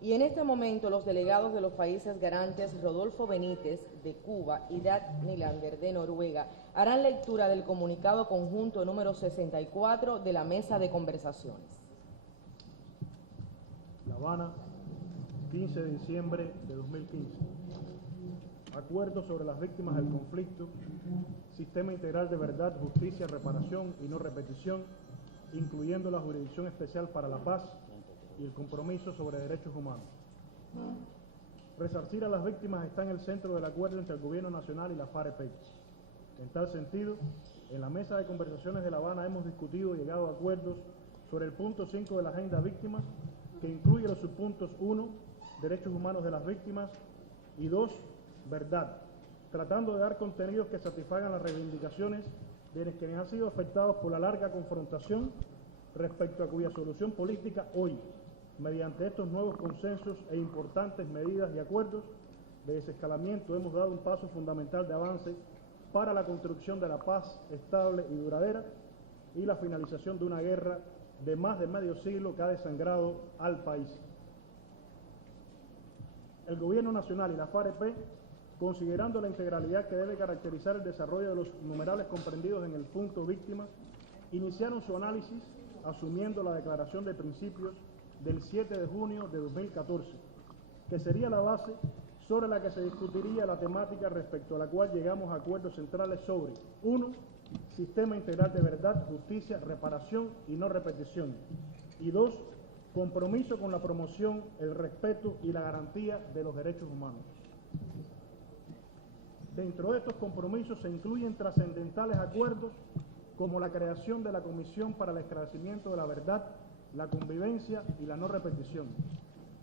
Y en este momento los delegados de los países garantes Rodolfo Benítez de Cuba y Dag Nylander de Noruega harán lectura del comunicado conjunto número 64 de la mesa de conversaciones. La Habana, 15 de diciembre de 2015. Acuerdo sobre las víctimas del conflicto, sistema integral de verdad, justicia, reparación y no repetición, incluyendo la Jurisdicción Especial para la Paz y el compromiso sobre derechos humanos. Resarcir a las víctimas está en el centro del acuerdo entre el Gobierno Nacional y la FAREP. En tal sentido, en la mesa de conversaciones de La Habana hemos discutido y llegado a acuerdos sobre el punto 5 de la Agenda Víctimas, que incluye los subpuntos 1, derechos humanos de las víctimas, y 2, verdad, tratando de dar contenidos que satisfagan las reivindicaciones de quienes han sido afectados por la larga confrontación respecto a cuya solución política hoy, mediante estos nuevos consensos e importantes medidas y acuerdos de desescalamiento, hemos dado un paso fundamental de avance para la construcción de la paz estable y duradera y la finalización de una guerra de más de medio siglo que ha desangrado al país. El Gobierno Nacional y la FAREP, considerando la integralidad que debe caracterizar el desarrollo de los numerales comprendidos en el punto víctimas, iniciaron su análisis asumiendo la declaración de principios del 7 de junio de 2014, que sería la base sobre la que se discutiría la temática respecto a la cual llegamos a acuerdos centrales sobre 1. Sistema integral de verdad, justicia, reparación y no repetición, y 2. Compromiso con la promoción, el respeto y la garantía de los derechos humanos. Dentro de estos compromisos se incluyen trascendentales acuerdos como la creación de la Comisión para el Esclarecimiento de la Verdad, la Convivencia y la No Repetición,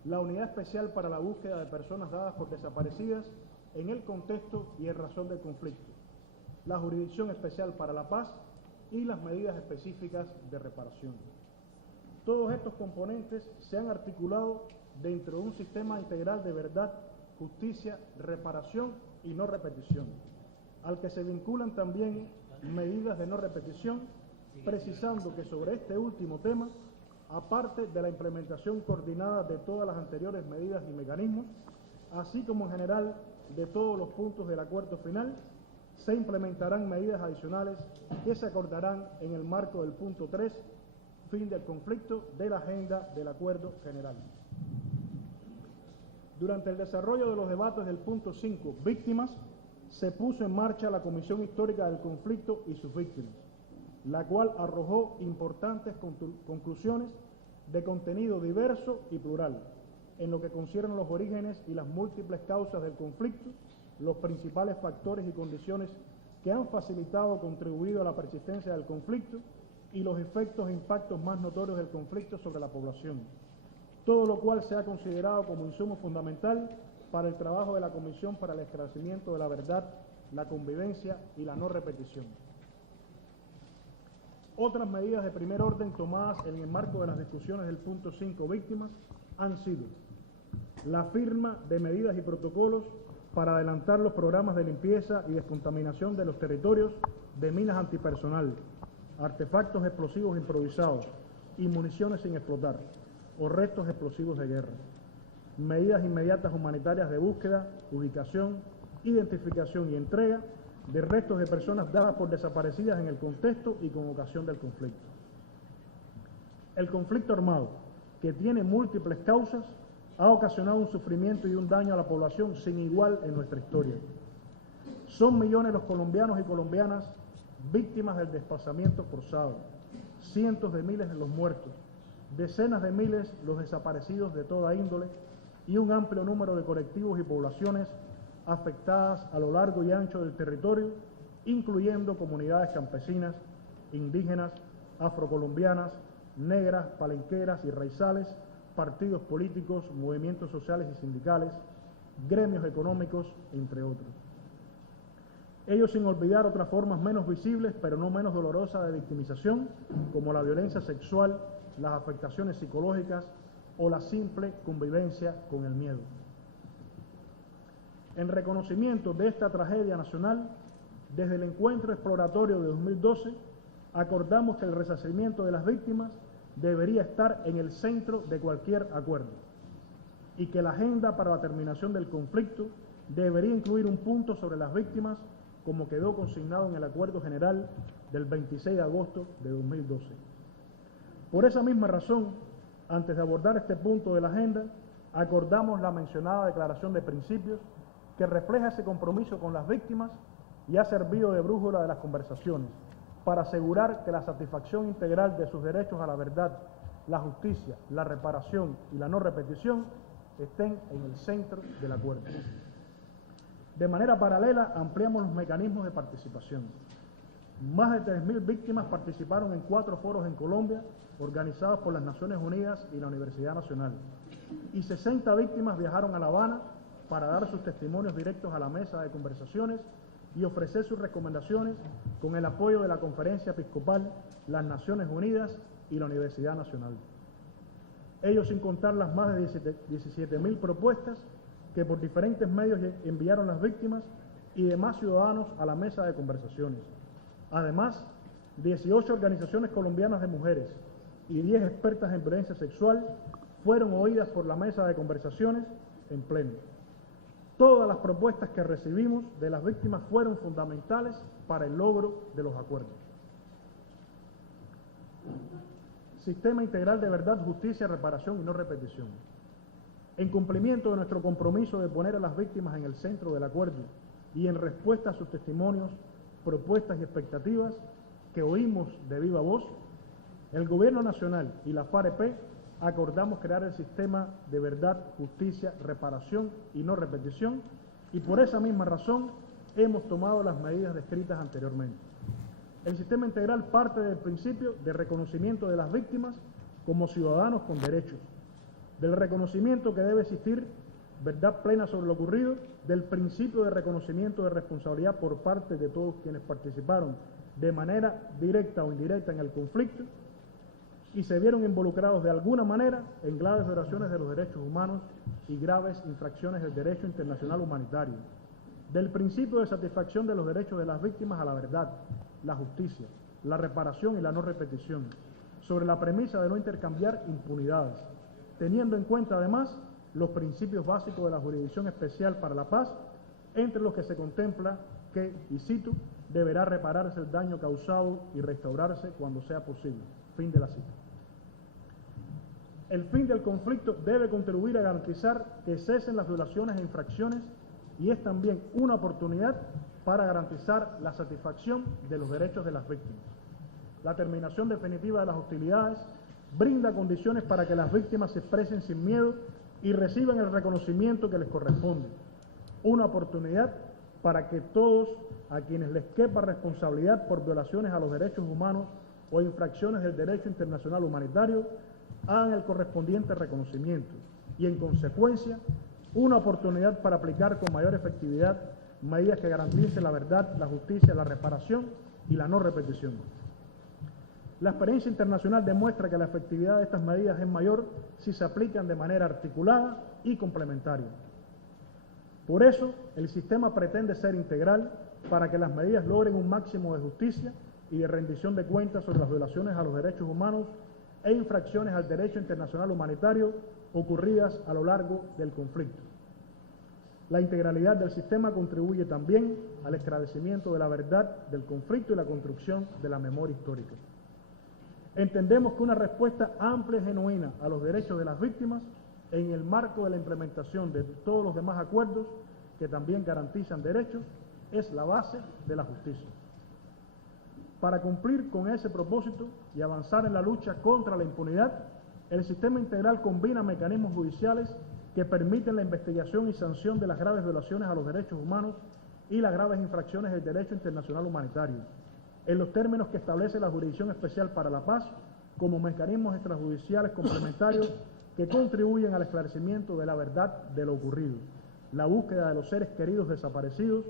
la Unidad Especial para la Búsqueda de Personas dadas por desaparecidas en el contexto y en razón del conflicto, la Jurisdicción Especial para la Paz y las medidas específicas de reparación. Todos estos componentes se han articulado dentro de un sistema integral de verdad, justicia, reparación y no repetición, al que se vinculan también medidas de no repetición, precisando que sobre este último tema, aparte de la implementación coordinada de todas las anteriores medidas y mecanismos, así como en general de todos los puntos del acuerdo final, se implementarán medidas adicionales que se acordarán en el marco del punto 3, fin del conflicto, de la agenda del acuerdo general. Durante el desarrollo de los debates del punto 5, víctimas, se puso en marcha la Comisión Histórica del Conflicto y sus víctimas, la cual arrojó importantes conclusiones de contenido diverso y plural, en lo que concierne a los orígenes y las múltiples causas del conflicto, los principales factores y condiciones que han facilitado o contribuido a la persistencia del conflicto y los efectos e impactos más notorios del conflicto sobre la población, todo lo cual se ha considerado como insumo fundamental para el trabajo de la Comisión para el Esclarecimiento de la Verdad, la Convivencia y la No Repetición. Otras medidas de primer orden tomadas en el marco de las discusiones del punto 5 víctimas han sido la firma de medidas y protocolos para adelantar los programas de limpieza y descontaminación de los territorios de minas antipersonal, artefactos explosivos improvisados y municiones sin explotar o restos explosivos de guerra, medidas inmediatas humanitarias de búsqueda, ubicación, identificación y entrega de restos de personas dadas por desaparecidas en el contexto y con ocasión del conflicto. El conflicto armado, que tiene múltiples causas, ha ocasionado un sufrimiento y un daño a la población sin igual en nuestra historia. Son millones los colombianos y colombianas víctimas del desplazamiento forzado, cientos de miles los muertos, decenas de miles los desaparecidos de toda índole y un amplio número de colectivos y poblaciones afectadas a lo largo y ancho del territorio, incluyendo comunidades campesinas, indígenas, afrocolombianas, negras, palenqueras y raizales, partidos políticos, movimientos sociales y sindicales, gremios económicos, entre otros. Ello sin olvidar otras formas menos visibles, pero no menos dolorosas de victimización, como la violencia sexual, las afectaciones psicológicas o la simple convivencia con el miedo. En reconocimiento de esta tragedia nacional, desde el encuentro exploratorio de 2012, acordamos que el resarcimiento de las víctimas debería estar en el centro de cualquier acuerdo. y que la agenda para la terminación del conflicto debería incluir un punto sobre las víctimas, como quedó consignado en el Acuerdo General del 26 de agosto de 2012. Por esa misma razón, antes de abordar este punto de la agenda, acordamos la mencionada declaración de principios que refleja ese compromiso con las víctimas y ha servido de brújula de las conversaciones para asegurar que la satisfacción integral de sus derechos a la verdad, la justicia, la reparación y la no repetición estén en el centro del acuerdo. De manera paralela, ampliamos los mecanismos de participación. Más de 3.000 víctimas participaron en 4 foros en Colombia, organizados por las Naciones Unidas y la Universidad Nacional. Y 60 víctimas viajaron a La Habana para dar sus testimonios directos a la mesa de conversaciones y ofrecer sus recomendaciones con el apoyo de la Conferencia Episcopal, las Naciones Unidas y la Universidad Nacional. Ello sin contar las más de 17.000 propuestas que por diferentes medios enviaron las víctimas y demás ciudadanos a la mesa de conversaciones. Además, 18 organizaciones colombianas de mujeres y 10 expertas en violencia sexual fueron oídas por la mesa de conversaciones en pleno. Todas las propuestas que recibimos de las víctimas fueron fundamentales para el logro de los acuerdos. Sistema integral de verdad, justicia, reparación y no repetición. En cumplimiento de nuestro compromiso de poner a las víctimas en el centro del acuerdo y en respuesta a sus testimonios, propuestas y expectativas que oímos de viva voz, el Gobierno Nacional y la FAREP acordamos crear el sistema de verdad, justicia, reparación y no repetición, y por esa misma razón hemos tomado las medidas descritas anteriormente. El sistema integral parte del principio de reconocimiento de las víctimas como ciudadanos con derechos, del reconocimiento que debe existir verdad plena sobre lo ocurrido, del principio de reconocimiento de responsabilidad por parte de todos quienes participaron de manera directa o indirecta en el conflicto y se vieron involucrados de alguna manera en graves violaciones de los derechos humanos y graves infracciones del derecho internacional humanitario, del principio de satisfacción de los derechos de las víctimas a la verdad, la justicia, la reparación y la no repetición, sobre la premisa de no intercambiar impunidades, teniendo en cuenta además los principios básicos de la Jurisdicción Especial para la Paz, entre los que se contempla que, y cito, deberá repararse el daño causado y restaurarse cuando sea posible. Fin de la cita. El fin del conflicto debe contribuir a garantizar que cesen las violaciones e infracciones y es también una oportunidad para garantizar la satisfacción de los derechos de las víctimas. La terminación definitiva de las hostilidades brinda condiciones para que las víctimas se expresen sin miedo y reciban el reconocimiento que les corresponde. Una oportunidad para que todos a quienes les quepa responsabilidad por violaciones a los derechos humanos o infracciones del derecho internacional humanitario hagan el correspondiente reconocimiento y, en consecuencia, una oportunidad para aplicar con mayor efectividad medidas que garanticen la verdad, la justicia, la reparación y la no repetición. La experiencia internacional demuestra que la efectividad de estas medidas es mayor si se aplican de manera articulada y complementaria. Por eso, el sistema pretende ser integral para que las medidas logren un máximo de justicia y de rendición de cuentas sobre las violaciones a los derechos humanos e infracciones al derecho internacional humanitario ocurridas a lo largo del conflicto. La integralidad del sistema contribuye también al esclarecimiento de la verdad del conflicto y la construcción de la memoria histórica. Entendemos que una respuesta amplia y genuina a los derechos de las víctimas en el marco de la implementación de todos los demás acuerdos que también garantizan derechos es la base de la justicia. Para cumplir con ese propósito y avanzar en la lucha contra la impunidad, el sistema integral combina mecanismos judiciales que permiten la investigación y sanción de las graves violaciones a los derechos humanos y las graves infracciones del derecho internacional humanitario, en los términos que establece la Jurisdicción Especial para la Paz, como mecanismos extrajudiciales complementarios que contribuyen al esclarecimiento de la verdad de lo ocurrido, la búsqueda de los seres queridos desaparecidos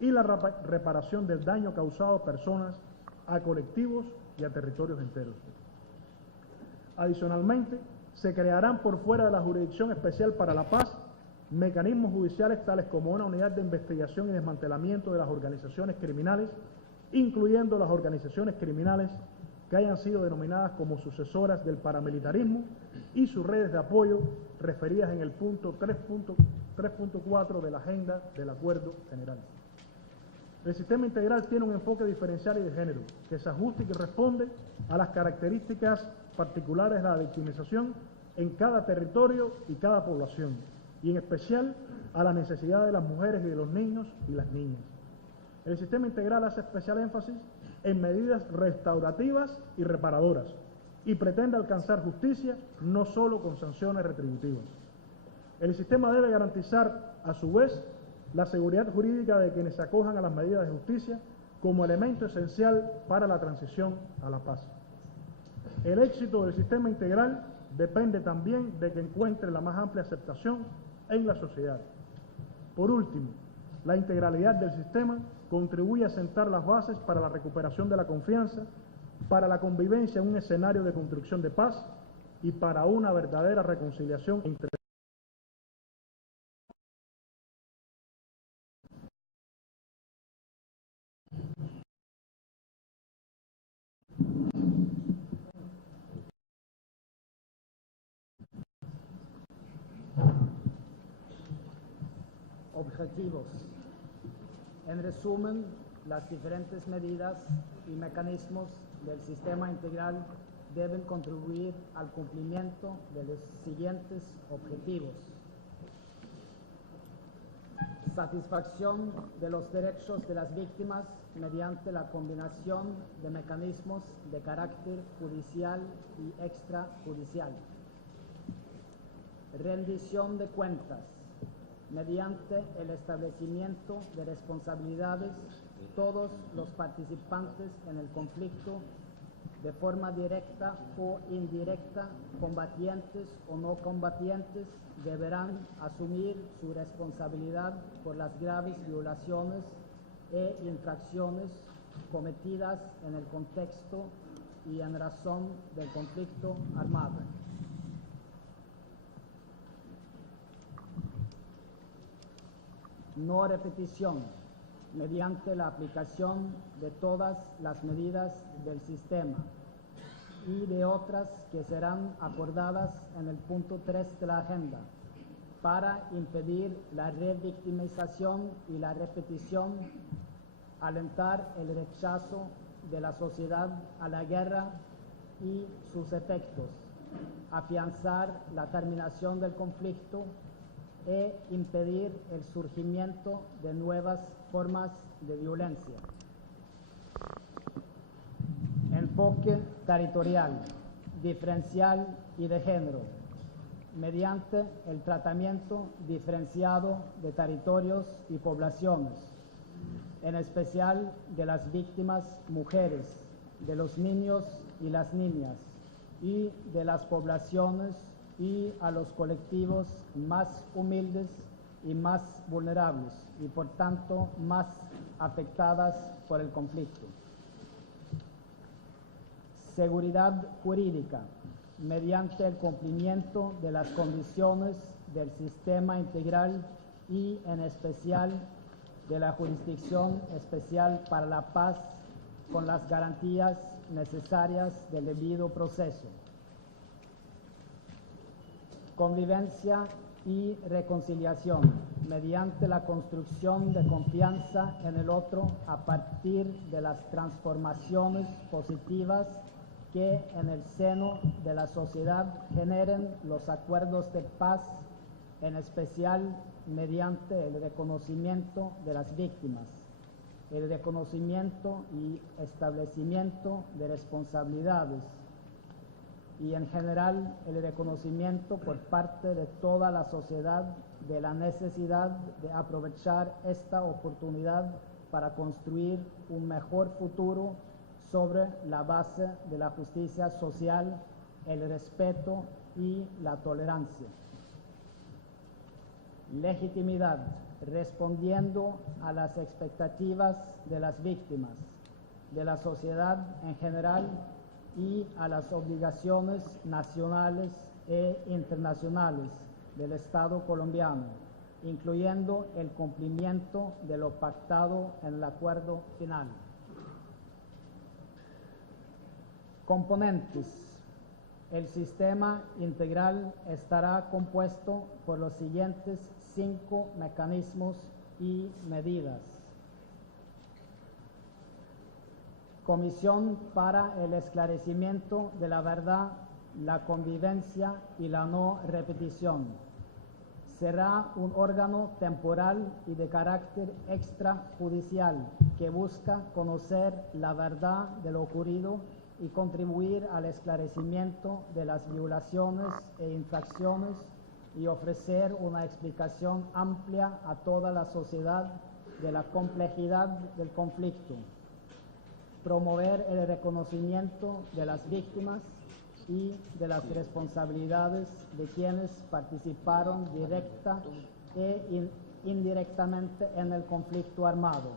y la reparación del daño causado a personas, a colectivos y a territorios enteros. Adicionalmente, se crearán por fuera de la Jurisdicción Especial para la Paz mecanismos judiciales tales como una unidad de investigación y desmantelamiento de las organizaciones criminales, incluyendo las organizaciones criminales que hayan sido denominadas como sucesoras del paramilitarismo y sus redes de apoyo referidas en el punto 3.4 de la agenda del Acuerdo General. El sistema integral tiene un enfoque diferencial y de género que se ajusta y que responde a las características particulares de la victimización en cada territorio y cada población, y en especial a la necesidad de las mujeres y de los niños y las niñas. El sistema integral hace especial énfasis en medidas restaurativas y reparadoras y pretende alcanzar justicia no solo con sanciones retributivas. El sistema debe garantizar, a su vez, la seguridad jurídica de quienes se acojan a las medidas de justicia como elemento esencial para la transición a la paz. El éxito del sistema integral depende también de que encuentre la más amplia aceptación en la sociedad. Por último, la integralidad del sistema contribuye a sentar las bases para la recuperación de la confianza, para la convivencia en un escenario de construcción de paz y para una verdadera reconciliación entre objetivos. En resumen, las diferentes medidas y mecanismos del sistema integral deben contribuir al cumplimiento de los siguientes objetivos: satisfacción de los derechos de las víctimas mediante la combinación de mecanismos de carácter judicial y extrajudicial; rendición de cuentas mediante el establecimiento de responsabilidades de todos los participantes en el conflicto, de forma directa o indirecta, combatientes o no combatientes, deberán asumir su responsabilidad por las graves violaciones e infracciones cometidas en el contexto y en razón del conflicto armado. No repetición, mediante la aplicación de todas las medidas del sistema y de otras que serán acordadas en el punto 3 de la agenda, para impedir la revictimización y la repetición, alentar el rechazo de la sociedad a la guerra y sus efectos, afianzar la terminación del conflicto e impedir el surgimiento de nuevas formas de violencia. Enfoque territorial, diferencial y de género, mediante el tratamiento diferenciado de territorios y poblaciones, en especial de las víctimas mujeres, de los niños y las niñas, y de las poblaciones y a los colectivos más humildes y más vulnerables, y por tanto más afectadas por el conflicto. Seguridad jurídica, mediante el cumplimiento de las condiciones del sistema integral y en especial de la Jurisdicción Especial para la Paz, con las garantías necesarias del debido proceso. Convivencia y reconciliación, mediante la construcción de confianza en el otro a partir de las transformaciones positivas que en el seno de la sociedad generen los acuerdos de paz, en especial mediante el reconocimiento de las víctimas, el reconocimiento y establecimiento de responsabilidades, y en general el reconocimiento por parte de toda la sociedad de la necesidad de aprovechar esta oportunidad para construir un mejor futuro sobre la base de la justicia social, el respeto y la tolerancia. Legitimidad, respondiendo a las expectativas de las víctimas, de la sociedad en general y a las obligaciones nacionales e internacionales del Estado colombiano, incluyendo el cumplimiento de lo pactado en el acuerdo final. Componentes. El sistema integral estará compuesto por los siguientes 5 mecanismos y medidas. Comisión para el esclarecimiento de la verdad, la convivencia y la no repetición. Será un órgano temporal y de carácter extrajudicial que busca conocer la verdad de lo ocurrido y contribuir al esclarecimiento de las violaciones e infracciones y ofrecer una explicación amplia a toda la sociedad de la complejidad del conflicto. Promover el reconocimiento de las víctimas y de las responsabilidades de quienes participaron directa e indirectamente en el conflicto armado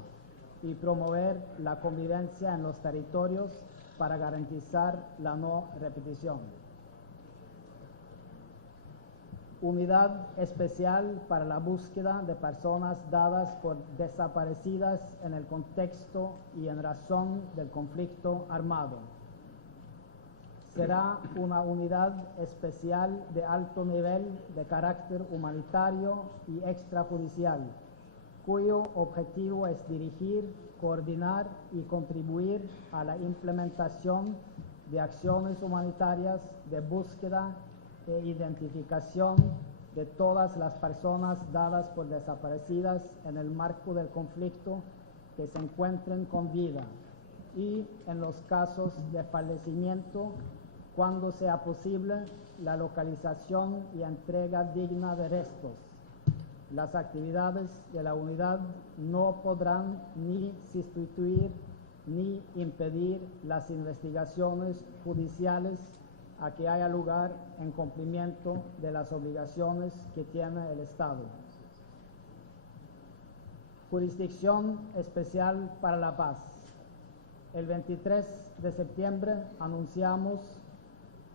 y promover la convivencia en los territorios para garantizar la no repetición. Unidad especial para la búsqueda de personas dadas por desaparecidas en el contexto y en razón del conflicto armado. Será una unidad especial de alto nivel de carácter humanitario y extrajudicial, cuyo objetivo es dirigir, coordinar y contribuir a la implementación de acciones humanitarias de búsqueda e identificación de todas las personas dadas por desaparecidas en el marco del conflicto que se encuentren con vida y, en los casos de fallecimiento, cuando sea posible, la localización y entrega digna de restos. Las actividades de la unidad no podrán ni sustituir ni impedir las investigaciones judiciales a que haya lugar en cumplimiento de las obligaciones que tiene el Estado. Jurisdicción especial para la paz. El 23 de septiembre anunciamos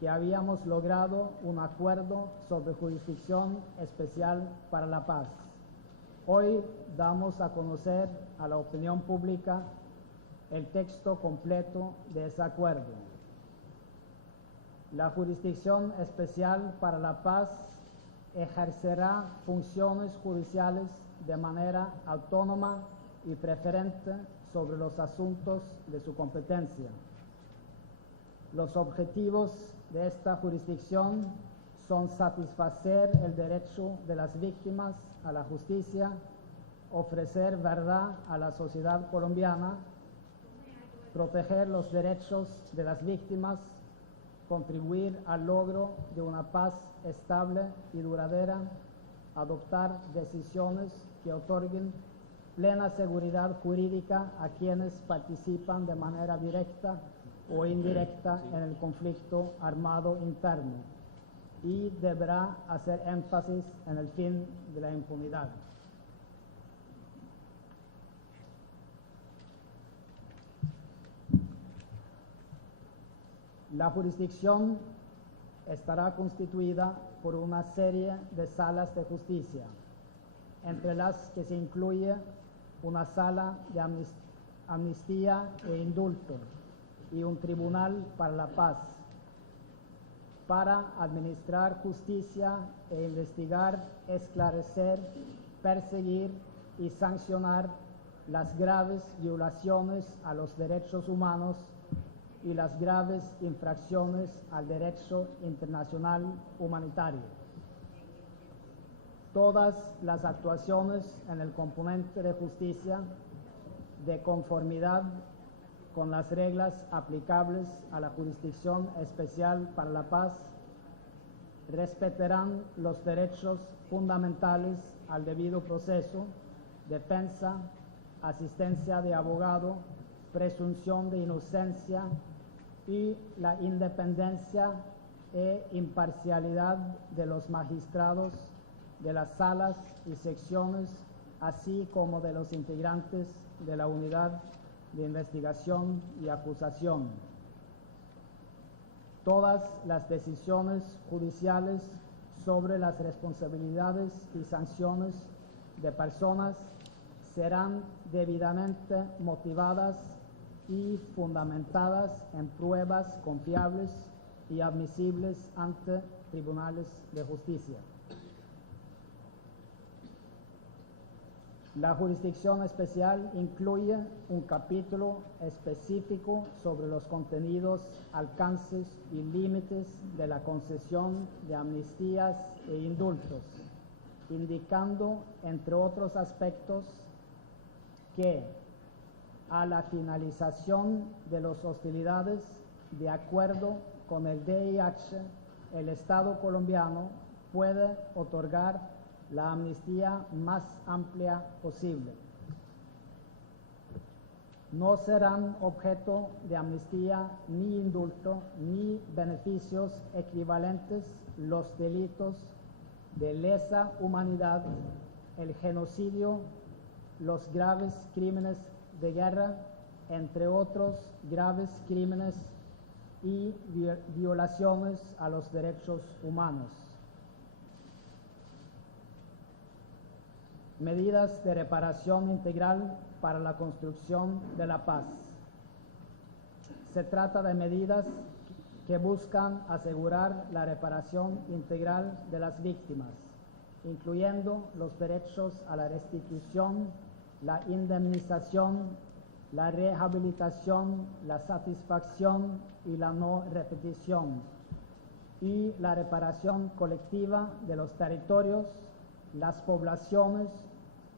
que habíamos logrado un acuerdo sobre jurisdicción especial para la paz. Hoy damos a conocer a la opinión pública el texto completo de ese acuerdo. La Jurisdicción Especial para la Paz ejercerá funciones judiciales de manera autónoma y preferente sobre los asuntos de su competencia. Los objetivos de esta jurisdicción son satisfacer el derecho de las víctimas a la justicia, ofrecer verdad a la sociedad colombiana, proteger los derechos de las víctimas, contribuir al logro de una paz estable y duradera, adoptar decisiones que otorguen plena seguridad jurídica a quienes participan de manera directa o indirecta en el conflicto armado interno, y deberá hacer énfasis en el fin de la impunidad. La jurisdicción estará constituida por una serie de salas de justicia, entre las que se incluye una sala de amnistía e indulto y un tribunal para la paz, para administrar justicia e investigar, esclarecer, perseguir y sancionar las graves violaciones a los derechos humanos y las graves infracciones al derecho internacional humanitario. Todas las actuaciones en el componente de justicia, de conformidad con las reglas aplicables a la Jurisdicción Especial para la Paz, respetarán los derechos fundamentales al debido proceso, defensa, asistencia de abogado, presunción de inocencia y la independencia e imparcialidad de los magistrados de las salas y secciones, así como de los integrantes de la unidad de investigación y acusación. Todas las decisiones judiciales sobre las responsabilidades y sanciones de personas serán debidamente motivadas y fundamentadas en pruebas confiables y admisibles ante tribunales de justicia. La jurisdicción especial incluye un capítulo específico sobre los contenidos, alcances y límites de la concesión de amnistías e indultos, indicando, entre otros aspectos, que a la finalización de las hostilidades, de acuerdo con el DIH, el Estado colombiano puede otorgar la amnistía más amplia posible. No serán objeto de amnistía ni indulto ni beneficios equivalentes los delitos de lesa humanidad, el genocidio, los graves crímenes de guerra, entre otros graves crímenes y violaciones a los derechos humanos. Medidas de reparación integral para la construcción de la paz. Se trata de medidas que buscan asegurar la reparación integral de las víctimas, incluyendo los derechos a la restitución, la indemnización, la rehabilitación, la satisfacción y la no repetición, y la reparación colectiva de los territorios, las poblaciones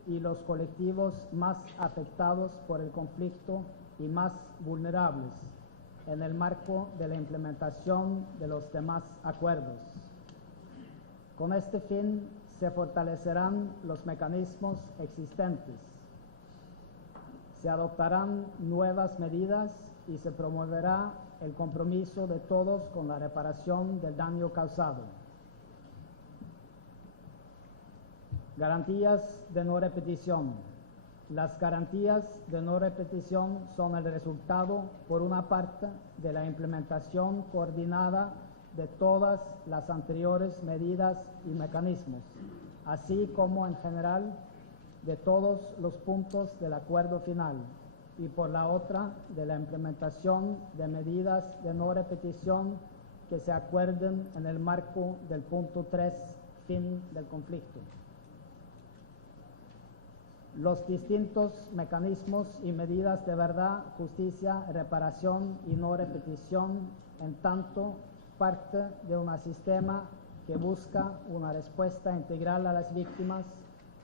y los colectivos más afectados por el conflicto y más vulnerables, en el marco de la implementación de los demás acuerdos. Con este fin, se fortalecerán los mecanismos existentes, se adoptarán nuevas medidas y se promoverá el compromiso de todos con la reparación del daño causado. Garantías de no repetición. Las garantías de no repetición son el resultado, por una parte, de la implementación coordinada de todas las anteriores medidas y mecanismos, así como en general de todos los puntos del acuerdo final, y por la otra, de la implementación de medidas de no repetición que se acuerden en el marco del punto 3, fin del conflicto. Los distintos mecanismos y medidas de verdad, justicia, reparación y no repetición, en tanto parte de un sistema que busca una respuesta integral a las víctimas,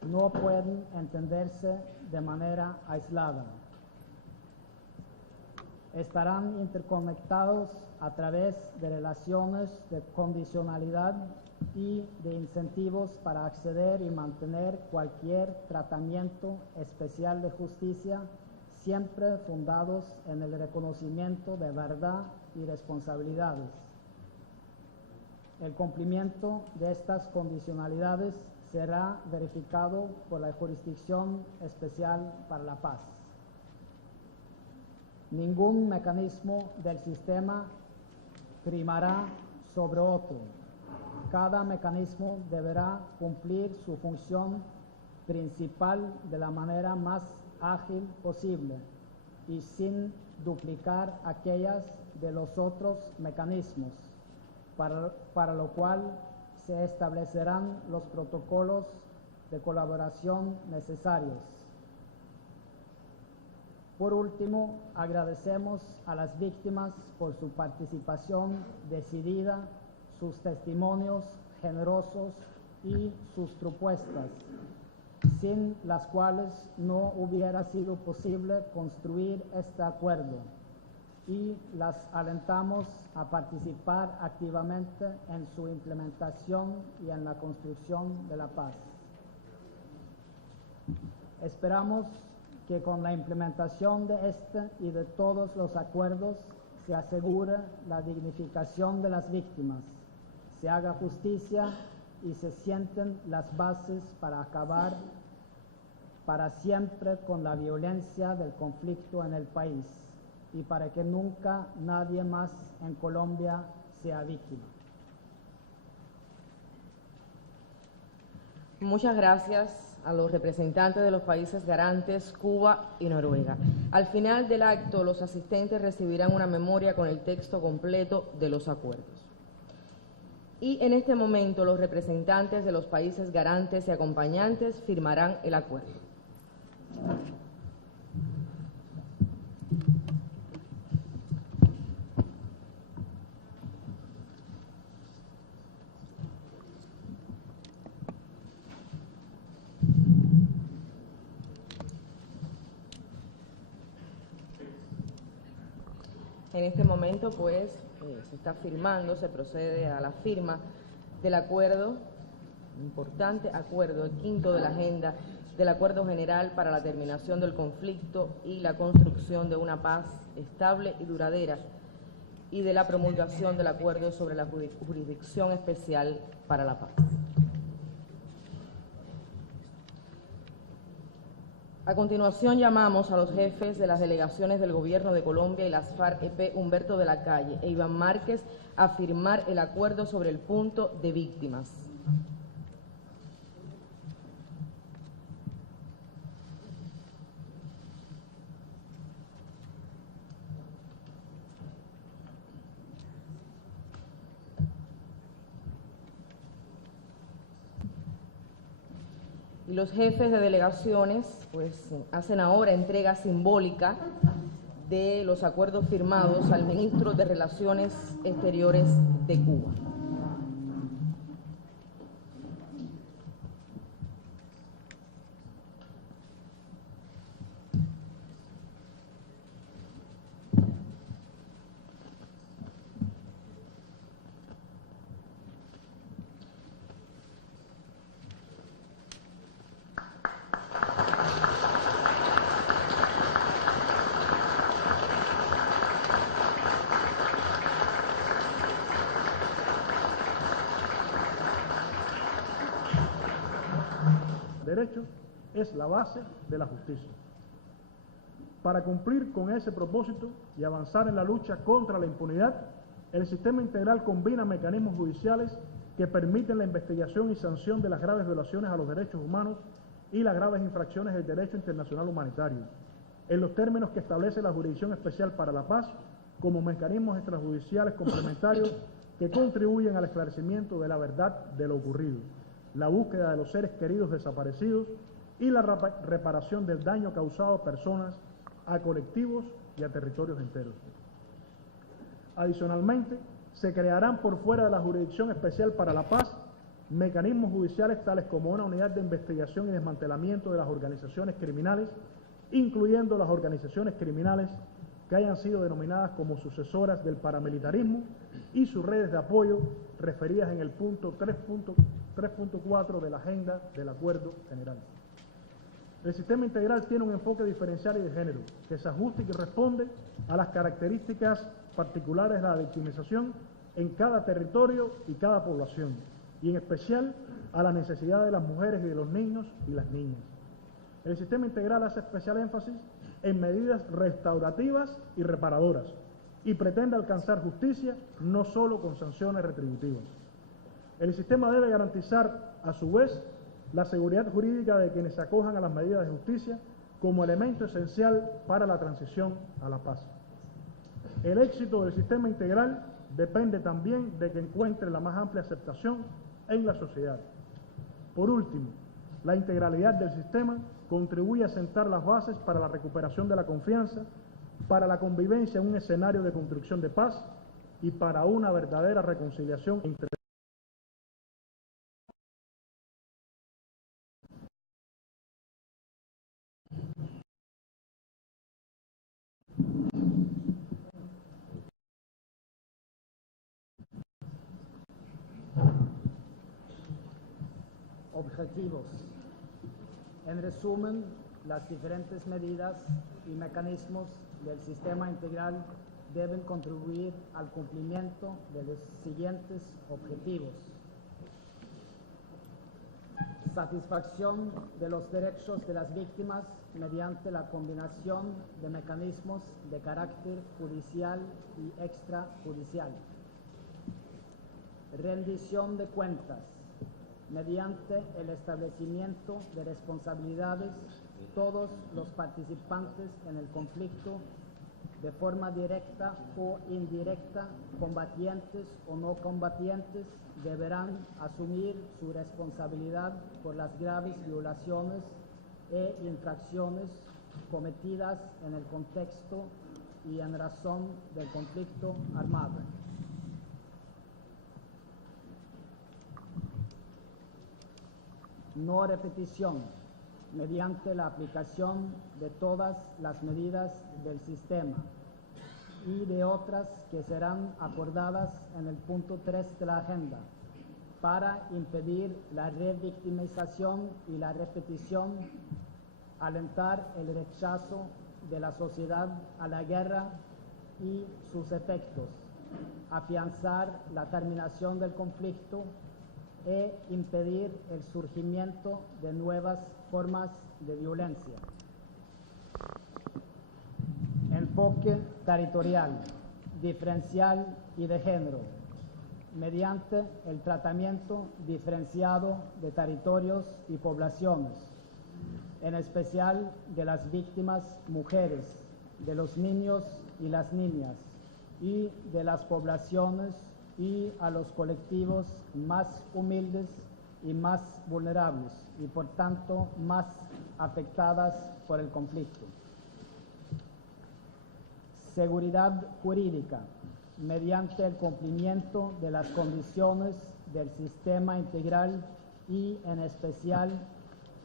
no pueden entenderse de manera aislada. Estarán interconectados a través de relaciones de condicionalidad y de incentivos para acceder y mantener cualquier tratamiento especial de justicia, siempre fundados en el reconocimiento de verdad y responsabilidades. El cumplimiento de estas condicionalidades será verificado por la Jurisdicción Especial para la Paz. Ningún mecanismo del sistema primará sobre otro. Cada mecanismo deberá cumplir su función principal de la manera más ágil posible y sin duplicar aquellas de los otros mecanismos, para lo cual se establecerán los protocolos de colaboración necesarios. Por último, agradecemos a las víctimas por su participación decidida, sus testimonios generosos y sus propuestas, sin las cuales no hubiera sido posible construir este acuerdo, y las alentamos a participar activamente en su implementación y en la construcción de la paz. Esperamos que con la implementación de este y de todos los acuerdos se asegure la dignificación de las víctimas, se haga justicia y se sienten las bases para acabar para siempre con la violencia del conflicto en el país y para que nunca nadie más en Colombia sea víctima. Muchas gracias, a los representantes de los países garantes, Cuba y Noruega. Al final del acto, los asistentes recibirán una memoria con el texto completo de los acuerdos. Y en este momento, los representantes de los países garantes y acompañantes firmarán el acuerdo. En este momento, pues, se está firmando, se procede a la firma del acuerdo, importante acuerdo, el quinto de la agenda del Acuerdo General para la Terminación del Conflicto y la Construcción de una Paz Estable y Duradera, y de la promulgación del Acuerdo sobre la Jurisdicción Especial para la Paz. A continuación, llamamos a los jefes de las delegaciones del Gobierno de Colombia y las FARC-EP, Humberto de la Calle e Iván Márquez, a firmar el acuerdo sobre el punto de víctimas. Y los jefes de delegaciones, pues, hacen ahora entrega simbólica de los acuerdos firmados al ministro de Relaciones Exteriores de Cuba. Derecho es la base de la justicia. Para cumplir con ese propósito y avanzar en la lucha contra la impunidad, el sistema integral combina mecanismos judiciales que permiten la investigación y sanción de las graves violaciones a los derechos humanos y las graves infracciones del derecho internacional humanitario, en los términos que establece la Jurisdicción Especial para la Paz, como mecanismos extrajudiciales complementarios que contribuyen al esclarecimiento de la verdad de lo ocurrido, la búsqueda de los seres queridos desaparecidos y la reparación del daño causado a personas, a colectivos y a territorios enteros. Adicionalmente, se crearán por fuera de la Jurisdicción Especial para la Paz mecanismos judiciales tales como una unidad de investigación y desmantelamiento de las organizaciones criminales, incluyendo las organizaciones criminales que hayan sido denominadas como sucesoras del paramilitarismo y sus redes de apoyo referidas en el punto 3.4 de la agenda del Acuerdo General. El sistema integral tiene un enfoque diferencial y de género que se ajusta y que responde a las características particulares de la victimización en cada territorio y cada población, y en especial a la necesidad de las mujeres y de los niños y las niñas. El sistema integral hace especial énfasis en medidas restaurativas y reparadoras y pretende alcanzar justicia no solo con sanciones retributivas. El sistema debe garantizar, a su vez, la seguridad jurídica de quienes se acojan a las medidas de justicia como elemento esencial para la transición a la paz. El éxito del sistema integral depende también de que encuentre la más amplia aceptación en la sociedad. Por último, la integralidad del sistema contribuye a sentar las bases para la recuperación de la confianza, para la convivencia en un escenario de construcción de paz y para una verdadera reconciliación entre objetivos. En resumen, las diferentes medidas y mecanismos del sistema integral deben contribuir al cumplimiento de los siguientes objetivos: satisfacción de los derechos de las víctimas mediante la combinación de mecanismos de carácter judicial y extrajudicial; rendición de cuentas mediante el establecimiento de responsabilidades, todos los participantes en el conflicto, de forma directa o indirecta, combatientes o no combatientes, deberán asumir su responsabilidad por las graves violaciones e infracciones cometidas en el contexto y en razón del conflicto armado. No repetición, mediante la aplicación de todas las medidas del sistema y de otras que serán acordadas en el punto 3 de la agenda para impedir la revictimización y la repetición, alentar el rechazo de la sociedad a la guerra y sus efectos, afianzar la terminación del conflicto e impedir el surgimiento de nuevas formas de violencia. Enfoque territorial, diferencial y de género, mediante el tratamiento diferenciado de territorios y poblaciones, en especial de las víctimas mujeres, de los niños y las niñas, y de las poblaciones y a los colectivos más humildes y más vulnerables, y por tanto más afectadas por el conflicto. Seguridad jurídica, mediante el cumplimiento de las condiciones del sistema integral y en especial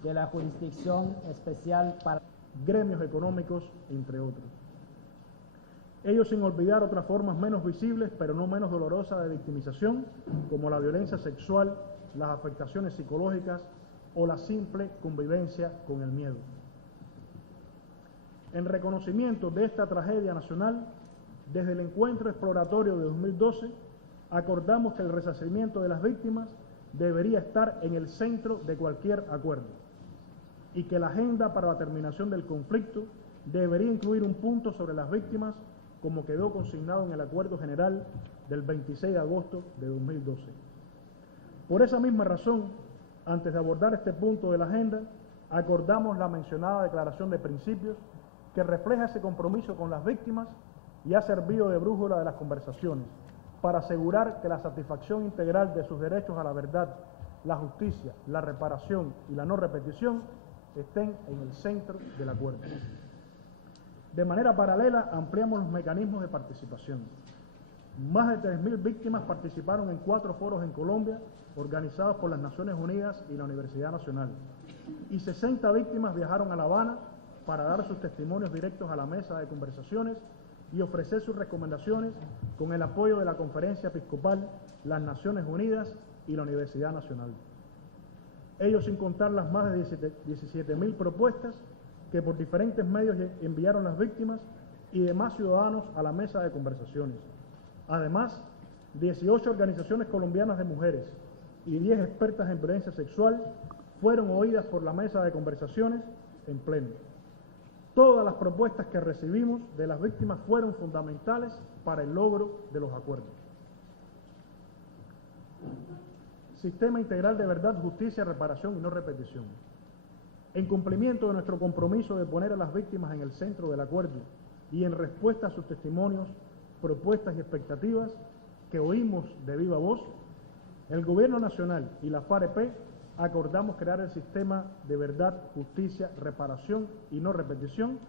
de la jurisdicción especial para gremios económicos, entre otros. Ello sin olvidar otras formas menos visibles, pero no menos dolorosas de victimización, como la violencia sexual, las afectaciones psicológicas o la simple convivencia con el miedo. En reconocimiento de esta tragedia nacional, desde el encuentro exploratorio de 2012, acordamos que el resarcimiento de las víctimas debería estar en el centro de cualquier acuerdo y que la agenda para la terminación del conflicto debería incluir un punto sobre las víctimas, como quedó consignado en el Acuerdo General del 26 de agosto de 2012. Por esa misma razón, antes de abordar este punto de la agenda, acordamos la mencionada Declaración de Principios, que refleja ese compromiso con las víctimas y ha servido de brújula de las conversaciones para asegurar que la satisfacción integral de sus derechos a la verdad, la justicia, la reparación y la no repetición estén en el centro del acuerdo. De manera paralela, ampliamos los mecanismos de participación. Más de 3.000 víctimas participaron en 4 foros en Colombia, organizados por las Naciones Unidas y la Universidad Nacional, y 60 víctimas viajaron a La Habana para dar sus testimonios directos a la mesa de conversaciones y ofrecer sus recomendaciones con el apoyo de la Conferencia Episcopal, las Naciones Unidas y la Universidad Nacional. Ello sin contar las más de 17.000 propuestas que por diferentes medios enviaron las víctimas y demás ciudadanos a la mesa de conversaciones. Además, 18 organizaciones colombianas de mujeres y 10 expertas en violencia sexual fueron oídas por la mesa de conversaciones en pleno. Todas las propuestas que recibimos de las víctimas fueron fundamentales para el logro de los acuerdos. Sistema integral de verdad, justicia, reparación y no repetición. En cumplimiento de nuestro compromiso de poner a las víctimas en el centro del acuerdo y en respuesta a sus testimonios, propuestas y expectativas que oímos de viva voz, el Gobierno Nacional y la FAREP acordamos crear el sistema de verdad, justicia, reparación y no repetición,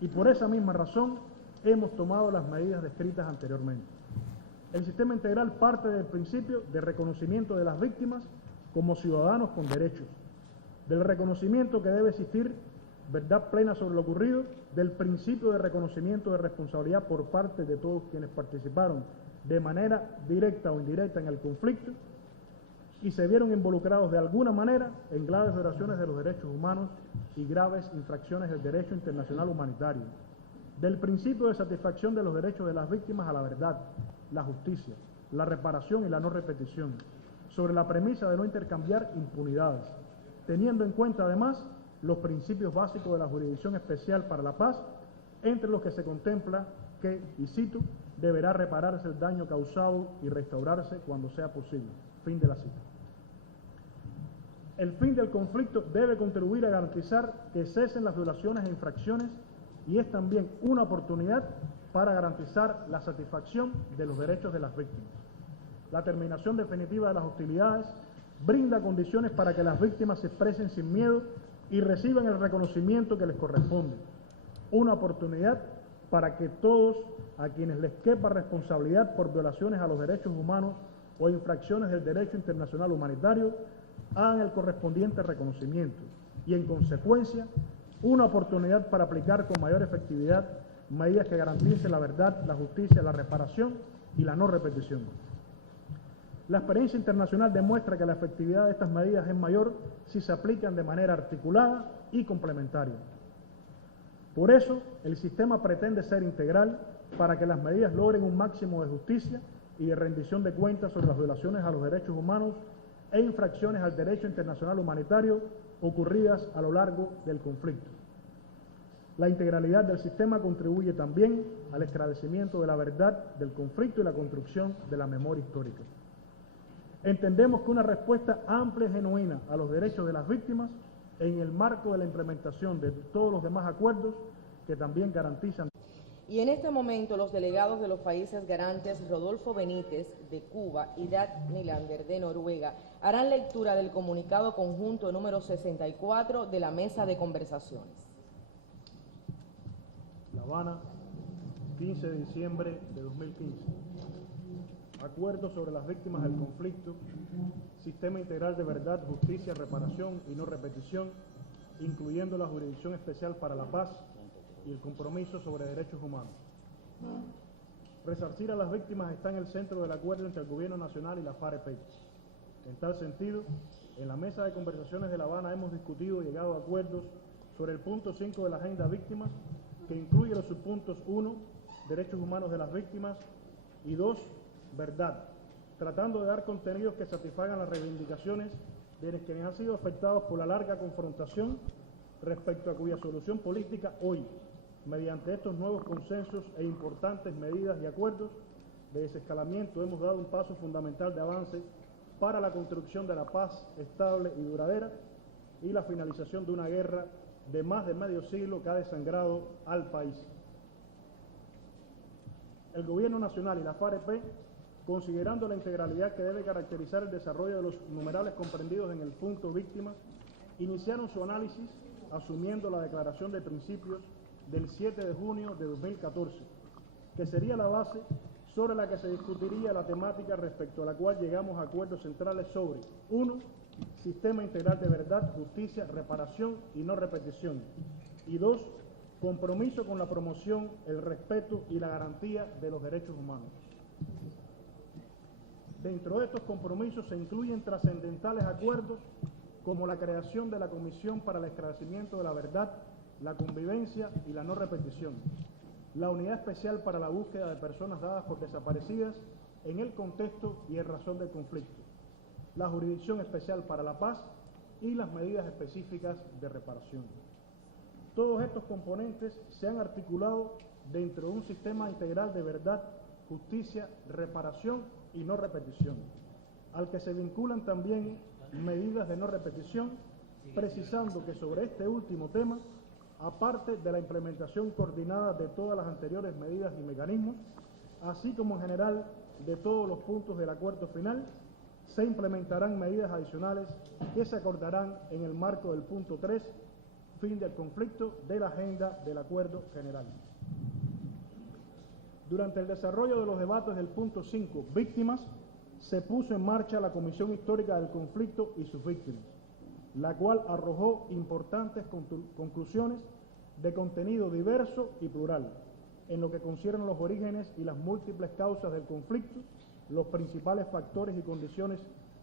y por esa misma razón hemos tomado las medidas descritas anteriormente. El sistema integral parte del principio de reconocimiento de las víctimas como ciudadanos con derechos, del reconocimiento que debe existir verdad plena sobre lo ocurrido, del principio de reconocimiento de responsabilidad por parte de todos quienes participaron de manera directa o indirecta en el conflicto y se vieron involucrados de alguna manera en graves violaciones de los derechos humanos y graves infracciones del derecho internacional humanitario, del principio de satisfacción de los derechos de las víctimas a la verdad, la justicia, la reparación y la no repetición, sobre la premisa de no intercambiar impunidades, teniendo en cuenta además los principios básicos de la Jurisdicción Especial para la Paz, entre los que se contempla que, y cito, deberá repararse el daño causado y restaurarse cuando sea posible. Fin de la cita. El fin del conflicto debe contribuir a garantizar que cesen las violaciones e infracciones y es también una oportunidad para garantizar la satisfacción de los derechos de las víctimas. La terminación definitiva de las hostilidades brinda condiciones para que las víctimas se expresen sin miedo y reciban el reconocimiento que les corresponde. Una oportunidad para que todos a quienes les quepa responsabilidad por violaciones a los derechos humanos o infracciones del derecho internacional humanitario hagan el correspondiente reconocimiento y, en consecuencia, una oportunidad para aplicar con mayor efectividad medidas que garanticen la verdad, la justicia, la reparación y la no repetición. La experiencia internacional demuestra que la efectividad de estas medidas es mayor si se aplican de manera articulada y complementaria. Por eso, el sistema pretende ser integral para que las medidas logren un máximo de justicia y de rendición de cuentas sobre las violaciones a los derechos humanos e infracciones al derecho internacional humanitario ocurridas a lo largo del conflicto. La integralidad del sistema contribuye también al esclarecimiento de la verdad del conflicto y la construcción de la memoria histórica. Entendemos que una respuesta amplia y genuina a los derechos de las víctimas en el marco de la implementación de todos los demás acuerdos que también garantizan. Y en este momento los delegados de los países garantes Rodolfo Benítez de Cuba y Dag Nylander de Noruega harán lectura del comunicado conjunto número 64 de la mesa de conversaciones. La Habana, 15 de diciembre de 2015. Acuerdo sobre las víctimas del conflicto, sistema integral de verdad, justicia, reparación y no repetición, incluyendo la Jurisdicción Especial para la Paz y el compromiso sobre derechos humanos. Resarcir a las víctimas está en el centro del acuerdo entre el Gobierno Nacional y la FAREP. En tal sentido, en la mesa de conversaciones de La Habana hemos discutido y llegado a acuerdos sobre el punto 5 de la Agenda Víctimas, que incluye los subpuntos 1, derechos humanos de las víctimas, y 2, verdad, tratando de dar contenidos que satisfagan las reivindicaciones de quienes han sido afectados por la larga confrontación respecto a cuya solución política hoy, mediante estos nuevos consensos e importantes medidas y acuerdos de desescalamiento, hemos dado un paso fundamental de avance para la construcción de la paz estable y duradera y la finalización de una guerra de más de medio siglo que ha desangrado al país. El Gobierno Nacional y la FAREP, considerando la integralidad que debe caracterizar el desarrollo de los numerales comprendidos en el punto víctimas, iniciaron su análisis asumiendo la declaración de principios del 7 de junio de 2014, que sería la base sobre la que se discutiría la temática respecto a la cual llegamos a acuerdos centrales sobre 1. Sistema integral de verdad, justicia, reparación y no repetición, y 2. Compromiso con la promoción, el respeto y la garantía de los derechos humanos. Dentro de estos compromisos se incluyen trascendentales acuerdos como la creación de la Comisión para el Esclarecimiento de la Verdad, la Convivencia y la No Repetición, la Unidad Especial para la Búsqueda de Personas dadas por desaparecidas en el contexto y en razón del conflicto, la Jurisdicción Especial para la Paz y las medidas específicas de reparación. Todos estos componentes se han articulado dentro de un sistema integral de verdad, justicia, reparación y no repetición, al que se vinculan también medidas de no repetición, precisando que sobre este último tema, aparte de la implementación coordinada de todas las anteriores medidas y mecanismos, así como en general de todos los puntos del acuerdo final, se implementarán medidas adicionales que se acordarán en el marco del punto 3, fin del conflicto, de la agenda del acuerdo general. Durante el desarrollo de los debates del punto 5, víctimas, se puso en marcha la Comisión Histórica del Conflicto y sus víctimas, la cual arrojó importantes conclusiones de contenido diverso y plural, en lo que concierne a los orígenes y las múltiples causas del conflicto, los principales factores y condiciones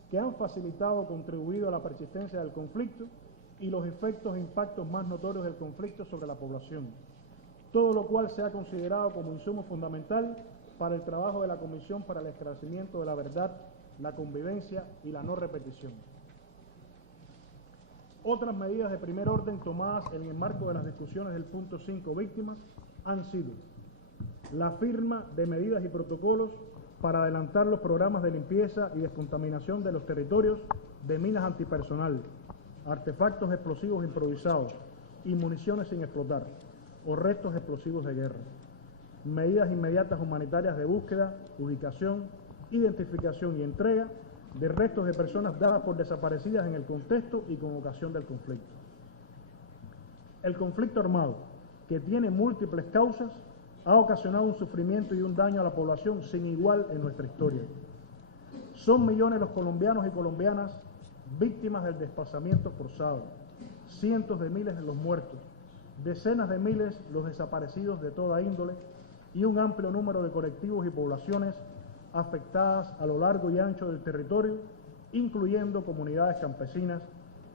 que han facilitado o contribuido a la persistencia del conflicto y los efectos e impactos más notorios del conflicto sobre la población, todo lo cual se ha considerado como insumo fundamental para el trabajo de la Comisión para el Esclarecimiento de la Verdad, la Convivencia y la No Repetición. Otras medidas de primer orden tomadas en el marco de las discusiones del punto 5 víctimas han sido la firma de medidas y protocolos para adelantar los programas de limpieza y descontaminación de los territorios de minas antipersonal, artefactos explosivos improvisados y municiones sin explotar, o restos explosivos de guerra. Medidas inmediatas humanitarias de búsqueda, ubicación, identificación y entrega de restos de personas dadas por desaparecidas en el contexto y con ocasión del conflicto. El conflicto armado, que tiene múltiples causas, ha ocasionado un sufrimiento y un daño a la población sin igual en nuestra historia. Son millones los colombianos y colombianas víctimas del desplazamiento forzado, cientos de miles los muertos, decenas de miles los desaparecidos de toda índole y un amplio número de colectivos y poblaciones afectadas a lo largo y ancho del territorio, incluyendo comunidades campesinas,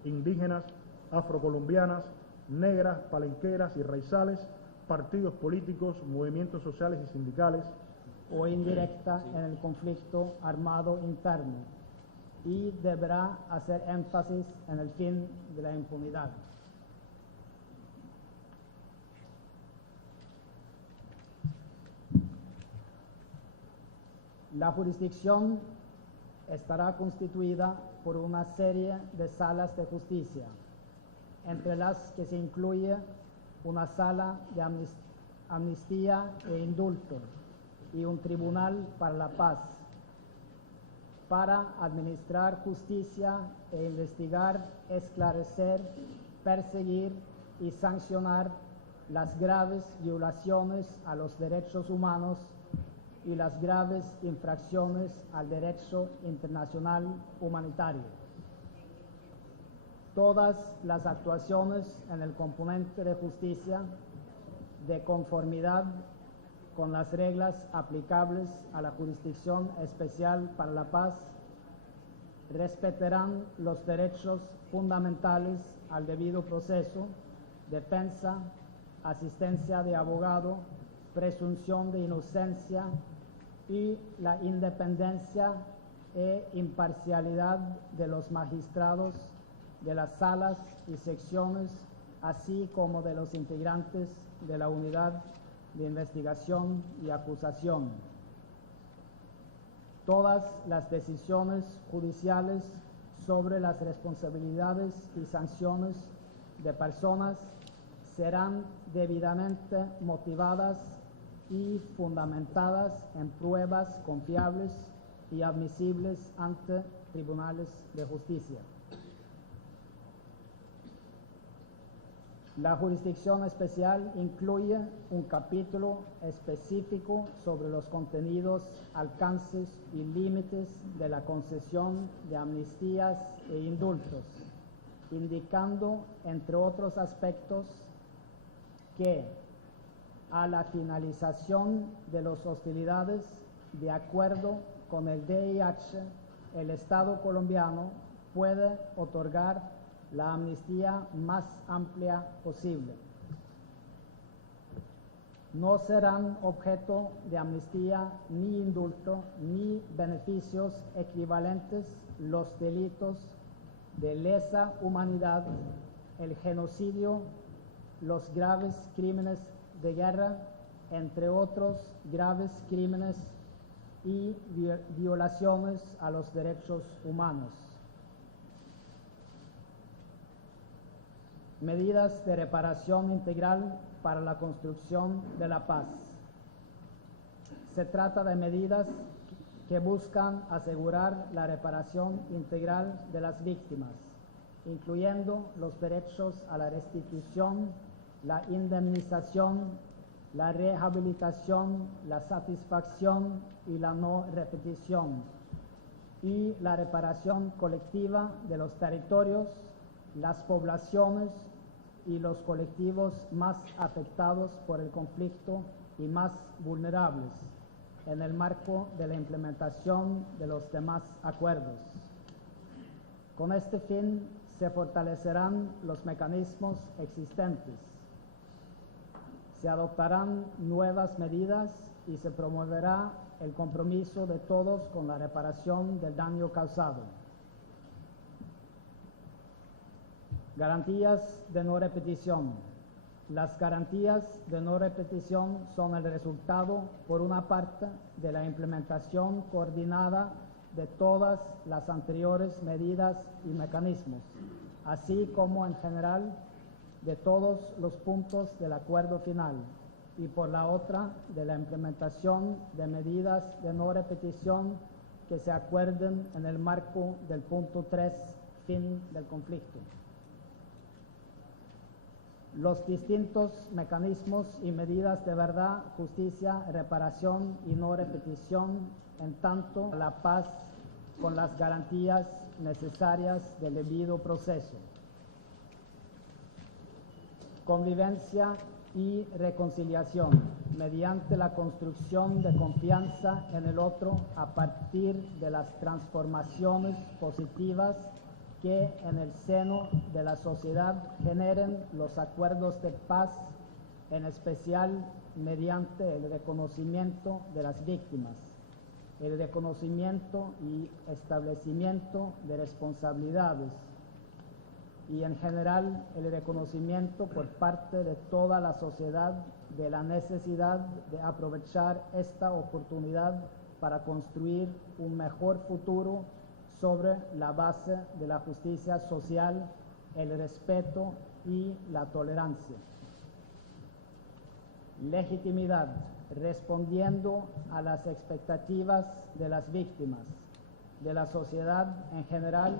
indígenas, afrocolombianas, negras, palenqueras y raizales, partidos políticos, movimientos sociales y sindicales, o indirecta en el conflicto armado interno, y deberá hacer énfasis en el fin de la impunidad. La jurisdicción estará constituida por una serie de salas de justicia, entre las que se incluye una sala de amnistía e indulto y un tribunal para la paz, para administrar justicia e investigar, esclarecer, perseguir y sancionar las graves violaciones a los derechos humanos y las graves infracciones al derecho internacional humanitario. Todas las actuaciones en el componente de justicia, de conformidad con las reglas aplicables a la Jurisdicción Especial para la Paz, respetarán los derechos fundamentales al debido proceso, defensa, asistencia de abogado, presunción de inocencia y la independencia e imparcialidad de los magistrados de las salas y secciones, así como de los integrantes de la unidad de investigación y acusación. Todas las decisiones judiciales sobre las responsabilidades y sanciones de personas serán debidamente motivadas y fundamentadas en pruebas confiables y admisibles ante tribunales de justicia. La jurisdicción especial incluye un capítulo específico sobre los contenidos, alcances y límites de la concesión de amnistías e indultos, indicando, entre otros aspectos, que a la finalización de las hostilidades, de acuerdo con el DIH, el Estado colombiano puede otorgar la amnistía más amplia posible. No serán objeto de amnistía ni indulto ni beneficios equivalentes los delitos de lesa humanidad, el genocidio, los graves crímenes de guerra, entre otros graves crímenes y violaciones a los derechos humanos. Medidas de reparación integral para la construcción de la paz. Se trata de medidas que buscan asegurar la reparación integral de las víctimas, incluyendo los derechos a la restitución, la indemnización, la rehabilitación, la satisfacción y la no repetición, y la reparación colectiva de los territorios, las poblaciones y los colectivos más afectados por el conflicto y más vulnerables, en el marco de la implementación de los demás acuerdos. Con este fin se fortalecerán los mecanismos existentes, se adoptarán nuevas medidas y se promoverá el compromiso de todos con la reparación del daño causado. Garantías de no repetición. Las garantías de no repetición son el resultado, por una parte, de la implementación coordinada de todas las anteriores medidas y mecanismos, así como en general de todos los puntos del acuerdo final, y por la otra, de la implementación de medidas de no repetición que se acuerden en el marco del punto 3, fin del conflicto. Los distintos mecanismos y medidas de verdad, justicia, reparación y no repetición, en tanto la paz con las garantías necesarias del debido proceso. Convivencia y reconciliación mediante la construcción de confianza en el otro a partir de las transformaciones positivas que en el seno de la sociedad generen los acuerdos de paz, en especial mediante el reconocimiento de las víctimas, el reconocimiento y establecimiento de responsabilidades, y en general el reconocimiento por parte de toda la sociedad de la necesidad de aprovechar esta oportunidad para construir un mejor futuro sobre la base de la justicia social, el respeto y la tolerancia. Legitimidad, respondiendo a las expectativas de las víctimas, de la sociedad en general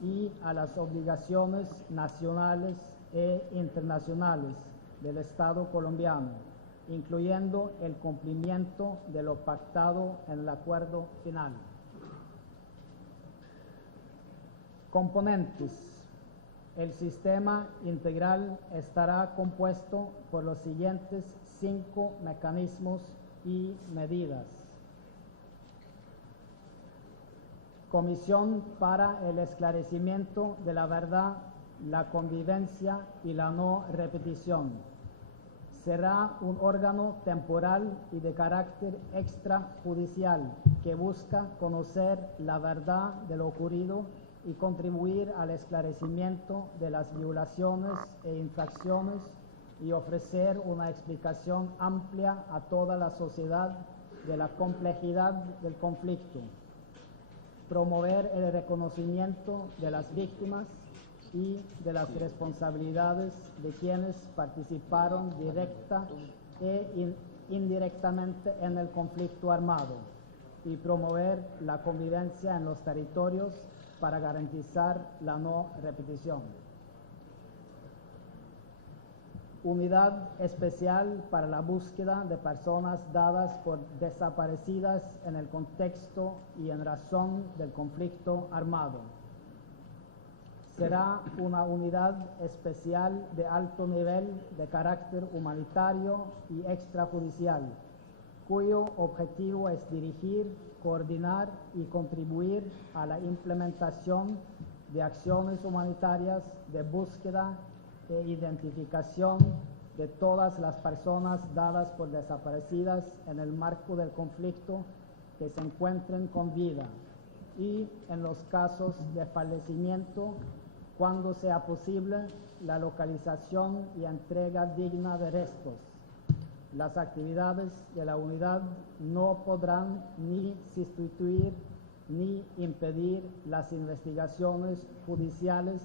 y a las obligaciones nacionales e internacionales del Estado colombiano, incluyendo el cumplimiento de lo pactado en el acuerdo final. Componentes. El sistema integral estará compuesto por los siguientes 5 mecanismos y medidas. Comisión para el esclarecimiento de la verdad, la convivencia y la no repetición. Será un órgano temporal y de carácter extrajudicial que busca conocer la verdad de lo ocurrido y contribuir al esclarecimiento de las violaciones e infracciones y ofrecer una explicación amplia a toda la sociedad de la complejidad del conflicto. Promover el reconocimiento de las víctimas y de las responsabilidades de quienes participaron directa e indirectamente en el conflicto armado, y promover la convivencia en los territorios para garantizar la no repetición. Unidad especial para la búsqueda de personas dadas por desaparecidas en el contexto y en razón del conflicto armado. Será una unidad especial de alto nivel de carácter humanitario y extrajudicial, cuyo objetivo es dirigir, coordinar y contribuir a la implementación de acciones humanitarias de búsqueda e identificación de todas las personas dadas por desaparecidas en el marco del conflicto que se encuentren con vida, y en los casos de fallecimiento, cuando sea posible, la localización y entrega digna de restos. Las actividades de la unidad no podrán ni sustituir ni impedir las investigaciones judiciales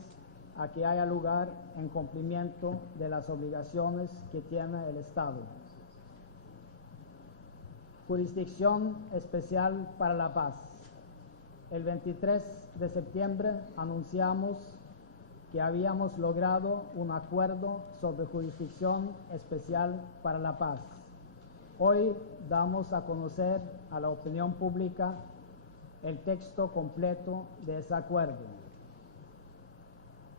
a que haya lugar en cumplimiento de las obligaciones que tiene el Estado. Jurisdicción especial para la paz. El 23 de septiembre anunciamos que habíamos logrado un acuerdo sobre jurisdicción especial para la paz. Hoy damos a conocer a la opinión pública el texto completo de ese acuerdo.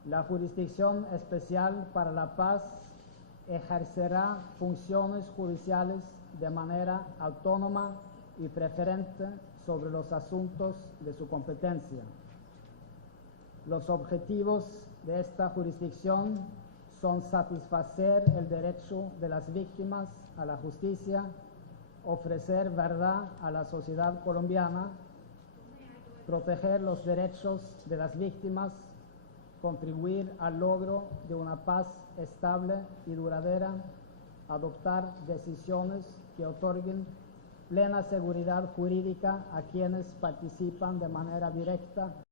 La Jurisdicción Especial para la Paz ejercerá funciones judiciales de manera autónoma y preferente sobre los asuntos de su competencia. Los objetivos de esta jurisdicción son satisfacer el derecho de las víctimas a la justicia, ofrecer verdad a la sociedad colombiana, proteger los derechos de las víctimas, contribuir al logro de una paz estable y duradera, adoptar decisiones que otorguen plena seguridad jurídica a quienes participan de manera directa